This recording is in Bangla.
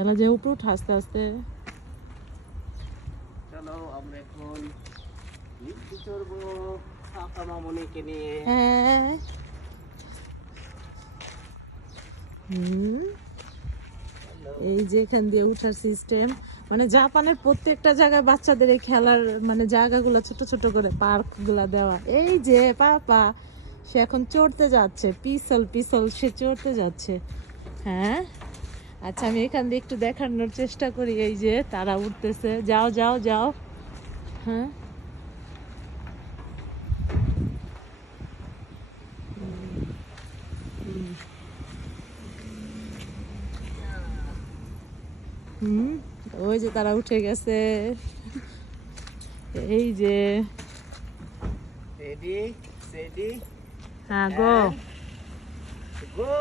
এলা যে উপরে উঠ আস্তে আস্তে। চলো আমরা এখন লিফটে চড়বো কাকা মামনিকে নিয়ে। হ্যাঁ। এই যে এখান দিয়ে উঠার সিস্টেম, মানে জাপানের প্রত্যেকটা জায়গায় বাচ্চাদের এই খেলার মানে জায়গাগুলো ছোট ছোট করে পার্ক গুলা দেওয়া। এই যে পাপা সে এখন চড়তে যাচ্ছে, পিছল পিছল সে চড়তে যাচ্ছে। হ্যাঁ, আচ্ছা আমি এখান দিয়ে একটু দেখানোর চেষ্টা করি। এই যে তারা উঠতেছে, যাও যাও যাও। হ্যাঁ, ওই যে তারা উঠে গেছে। এই যে রেডি সেডি হ্যাঁ, গো গো।